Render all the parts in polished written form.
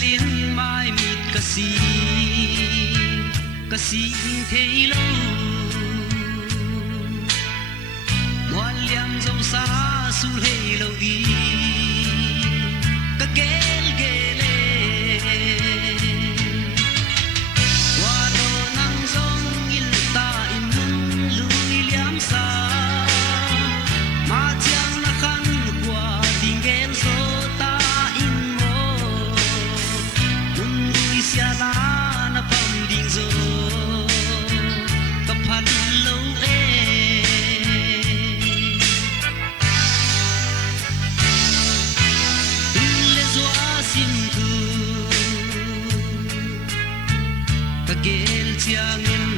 liên mai mịt cà xí thế lâu ngoan liang dâu xa su lê lâu đi cà ghê ghê lê qua đồ nắng giông in ta in nung lùi liam xa mà chẳng là khăn qua tình ghen số ta in mô nung lùi xia la na pam ding zo cà phan lâu gel chiang in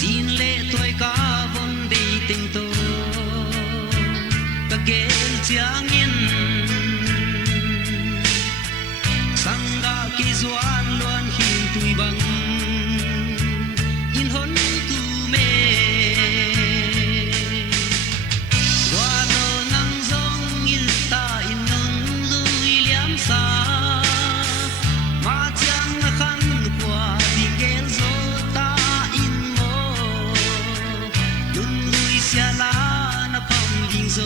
tin lệ tuổi ca von đi tình to ta gel chiang in sang ga ki zuan luan hin tui bang in hon tu me wa no nang zong il ta in nong lui liam sa zo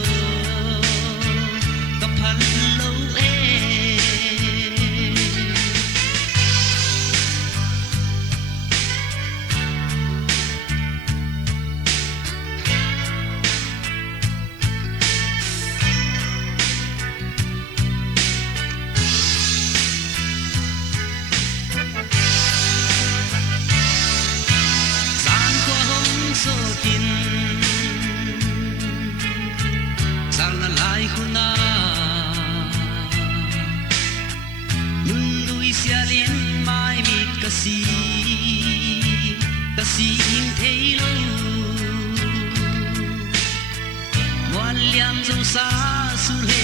cà phăn lâu gian qua hông số tin lai khuna nun lui sia liên mai mịt cà xí in thế lâu ngoan liam dâu xa su lê